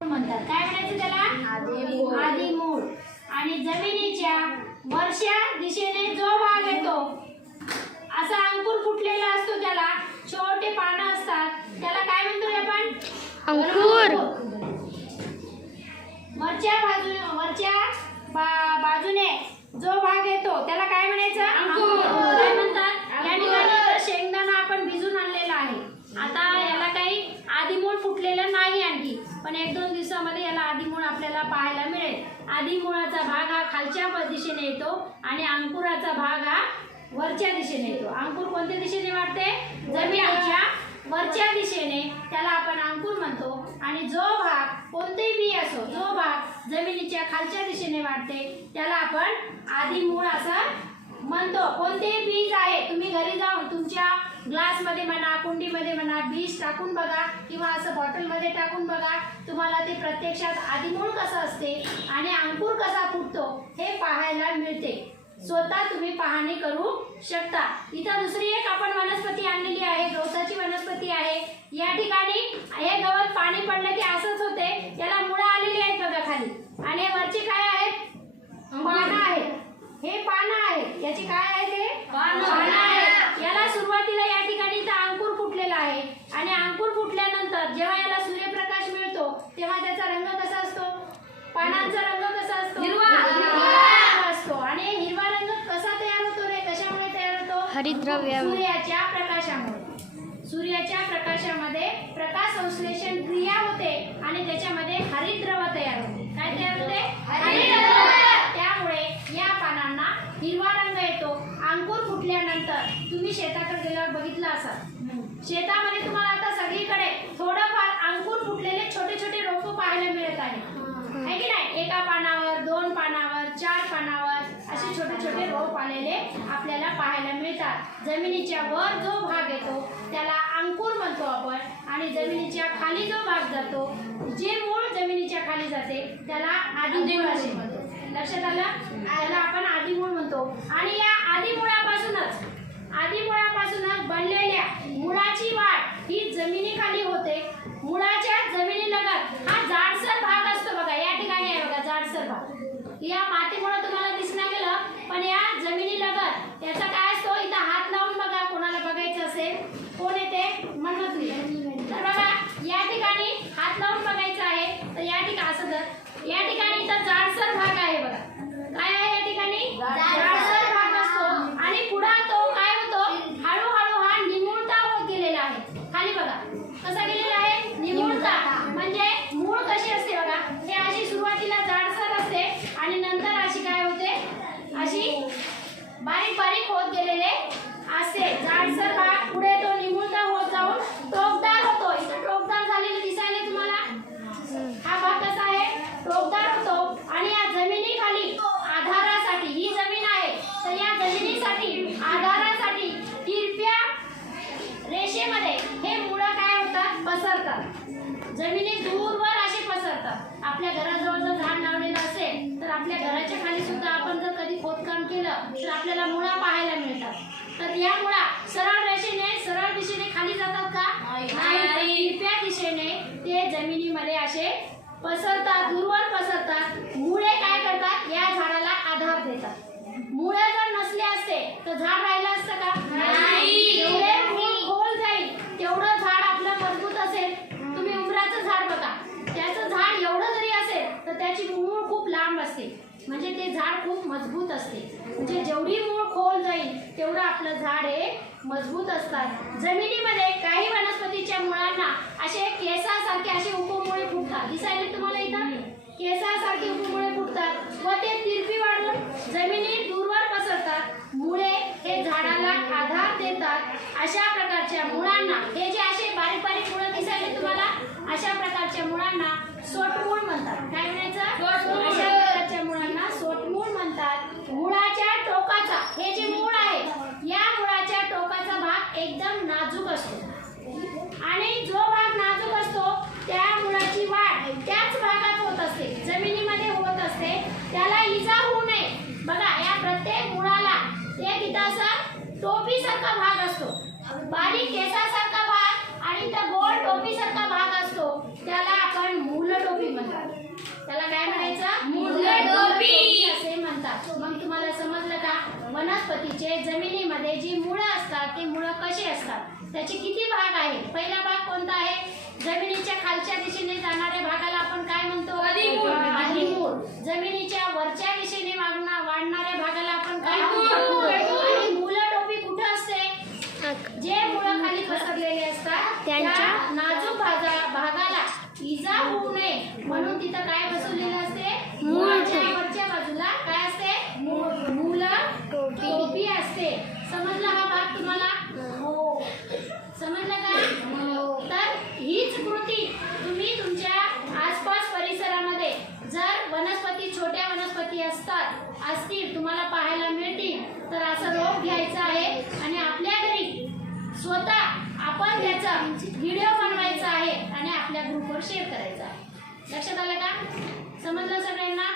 म्हणतात. काय म्हणायचं त्याला? आधी मूळ आणि जमिनीच्या वरच्या दिशेने जो भाग येतो असा अंकुर फुटलेला असतो त्याला. छोटे पानं असतात. त्याला काय म्हणतो आपण? अंकुर. वरच्या बाजू वरच्या बा- बाजूने जो भाग येतो त्याला काय म्हणायचं? अंकुर काय म्हणतात या ठिकाणी इथं शेंगदाणा आपण भिजून आणलेला आहे आता याला काही आदिमूळ फुटलेलं नाही आणखी पण एक दोन दिवसामध्ये याला आदिमूळ आपल्याला पाहायला मिळेल आदिमुळाचा भाग दिशेने येतो आणि अंकुराचा भाग हा वरच्या दिशेने येतो. अंकुर कोणत्या दिशेने वाढते? जमिनीच्या वरच्या दिशेने. त्याला आपण अंकुर म्हणतो. आणि जो भाग कोणतेही बी असो जो भाग जमिनीच्या खालच्या दिशेने वाढते त्याला आपण आधी मूळ असं म्हणतो. कोणतेही बीज आहे तुम्ही घरी जाऊन तुमच्या ग्लासमध्ये म्हणा कुंडीमध्ये म्हणा बीज टाकून बघा किंवा असं बॉटलमध्ये टाकून बघा. तुम्हाला ते प्रत्यक्षात आदिमूळ कसं असते आणि अंकुर कसा फुटतो हे पाहायला मिळते. स्वतः तुम्ही पाहणी करू शकता. इथं दुसरी एक आपण वनस्पती आणलेली आहे गवताची वनस्पती आहे. या ठिकाणी हे गवत पाणी पडलं की असंच होते. याला मुळं आलेली आहेत बघा खाली. आणि हे वरची काय आहेत? पानं आहेत. हे पानं आहेत. याची काय आहे हरितद्रव्य सूर्याच्या प्रकाशामुळे. सूर्याच्या प्रकाशामध्ये प्रकाश संश्लेषण क्रिया होते आणि त्याच्यामध्ये हरितद्रव तयार होते. काय तयार होते? त्यामुळे या पानांना हिरवा रंग येतो. अंकुर फुटल्यानंतर तुम्ही शेताकडे गेल्यावर बघितलं असाल. शेतामध्ये तुम्हाला आता सगळीकडे थोडंफार अंकुर फुटलेले छोटे छोटे रोप पाहायला मिळत आहे की नाही? एका पानावर दोन पानावर चार पानावर आलेले आपल्याला पाहायला मिळतात. जमिनीच्या वर जो भाग येतो त्याला अंकुर म्हणतो आपण. आणि जमिनीच्या खाली जो भाग जातो जे मूळ जमिनीच्या खाली जाते त्याला आदिमूळ असे म्हणतो. लक्षात आलं? त्याला आपण आदिमूळ म्हणतो. आणि या आदिमुळापासूनच आदिमुळापासूनच बनलेल्या मुळाची वाढ ही जमिनीखाली होते मुळाच्या जमिनीलगत हा जाडसर भाग असतो बघा या ठिकाणी आहे बघा जाडसर भाग या मातीमुळे तुम्हाला दिसणार गेलं पण या जमिनीलगत याचा काय असतो इथं हात लावून बघा कोणाला बघायचं असेल कोण येते म्हणत तर बघा या ठिकाणी हात लावून बघायचं आहे तर या ठिकाणी असं जर या ठिकाणी इथं जाडसर भाग आहे बघा काय आहे या ठिकाणी जाडसर भाग असतो आणि पुढा तो काय होतो हळूहळू हा निमुळता होत गेलेला आहे खाली बघा कसा गेलेला आहे निमुळता म्हणजे मूळ कशी असते बघा हे अशी सुरुवातीला जाडसर असते आणि नंतर अशी काय होते अशी बारीक बारीक होत गेलेले असते जाडसर भाग पुढे तो निमुळता होत जाऊन टोकदार होतो इथं टोकदार झालेले दिसायले तुम्हाला हा भाग कसा आहे टोकदार होतो आणि या जमिनीखाली आधारासाठी ही जमीन आहे तर या जमिनीसाठी आधारासाठी तिरप्या रेषेमध्ये हे मुळं काय होतात पसरतात जमिनीत दूरवर असे पसरतात. आपल्या घराजवळ जर झाड लावलेलं असेल तर आपल्या घराच्या खाली सुद्धा आपण जर कधी खोदकाम केलं तर आपल्याला मुळा पाहायला मिळतात. तर या मुळा सरळ रेषेने सरळ दिशेने खाली जातात का? नाही. तिरप्या दिशेने ते जमिनीमध्ये असे पसरतात दूरवर पसरतात. मुळे काय करतात या झाडाला आधार देतात मुळे जर नसले असते तर झाड राहिलं असतं का नाही. जेवढे मूळ खोल जाईल तेवढं झाड आपलं मजबूत असेल तुम्ही उमराचं झाड बघा त्याचं झाड एवढं जरी असेल तर त्याची मूळ खूप लांब असते. म्हणजे ते झाड खूप मजबूत असते. म्हणजे जेवढी मूळ खोल जाईल तेवढं आपलं झाड हे मजबूत असतात. जमिनीमध्ये काही वनस्पतीच्या मुळांना असे केसासारखे असे उपमुळे फुटतात. दिसायला तुम्हाला इथं? केसासारखे उपमुळे फुटतात. व ते तिरपी वाढून जमिनीत दूरवर पसरतात. मुळे हे झाडाला आधार देतात. अशा प्रकारच्या मुळांना हे जे असे बारीक बारीक मुळं दिसायले तुम्हाला? अशा प्रकारच्या मुळांना सोटमूळ म्हणतात. काय म्हणायचं? अशा मुळांना सोटमूळ म्हणतात. मुळाच्या टोकाचा हे जे मूळ आहे या मुळाच्या टोकाचा भाग एकदम नाजूक असतो. आणि जो भाग नाजूक असतो त्या मुळाची वाढ त्याच भागात होत असते. जमिनीमध्ये होत असते. त्याला इजा होऊ नये. बघा या प्रत्येक मुळाला एक इथं असा टोपीसारखा भाग असतो. बारीक केसासारखा भाग आणि इथं गोल टोपीसारखा भाग असतो त्याला आपण मूलटोपी म्हणतो त्याला काय म्हणायचं मूलटोपी. असे म्हणतात मग तुम्हाला समजलं का वनस्पतीचे जमिनीमध्ये जी मुळं असतात ती मुळं कशी असतात? त्याचे किती भाग आहेत पहिला भाग कोणता आहे? जमिनीच्या खालच्या दिशेने जाणाऱ्या भागाला आपण काय म्हणतो. आदिमूळ. जमिनीच्या वरच्या दिशेने असतात. असतील तुम्हाला पाहायला मिळतील. तर असा रोप घ्यायचा आहे आणि आपल्या घरी स्वतः आपण त्याचा व्हिडिओ बनवायचा आहे आणि आपल्या ग्रुपवर शेअर करायचा आहे. लक्षात आलं का? समजलं सगळ्यांना?